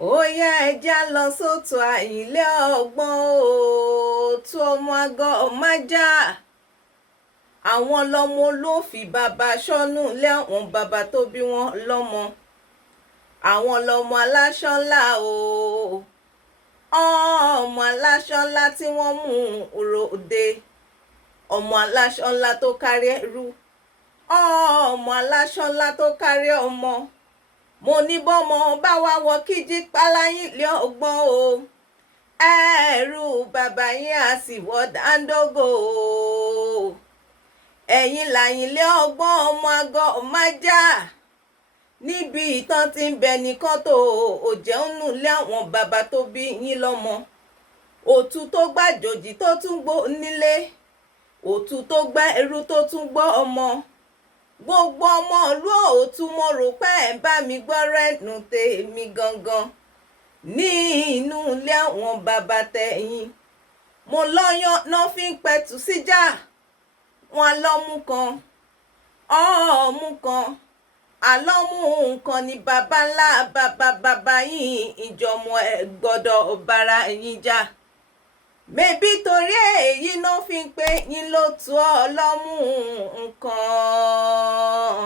ó yá ẹja lọ sótò àyìnlé ọgbọ́n òòtú ọmọ àgọ́ májá àwọn lọmọ olófì bàbá sọnù lé àwọn bàbá tó bí wọn lọ́mọ àwọn lọmọ aláṣọ ńlá ọmọ aláṣọ ńlá tí wọ́n mú òròde ọmọ aláṣọ ńlá tó kárí ẹrú ọmọ aláṣọ ńlá tó kárí ọmọ mo ní bọ́mọ bá wá wọ kíjí páláyín lé ọgbọ́n o ẹrú bàbá yín á sì wọ dáńdógò o ẹ̀yin làyìn lé ọgbọ́n ọmọ àgọ́ májá níbi ìtàn tí ń bẹ nìkan tó òjẹun nù lé àwọn bàbá tó bí yín lọ́mọ òtù tó gbàjòjì tó tún gbó nílé òtù tó gbá ẹrú tó tún gbọ́ ọmọ gbogbo ọmọ ìlú Òtù mo rò pé ẹ̀ ń bá mi gbọ́ rẹ́nu tèmi gangan ní inú ilé àwọn bàbá tẹ̀yìn mo lọ́yàn náà fi ń pẹ̀tù síjà wọn lọ́mú kan ọ̀ọ́mú kan àlọ́mú nǹkan ní baba ńlá bàbá yín ìjọmọ ẹ̀ gbọ́dọ̀ bára yín jà mẹ́bí torí èyí náà fi ń pè yín ló tú ọ lọ́mú nǹkan.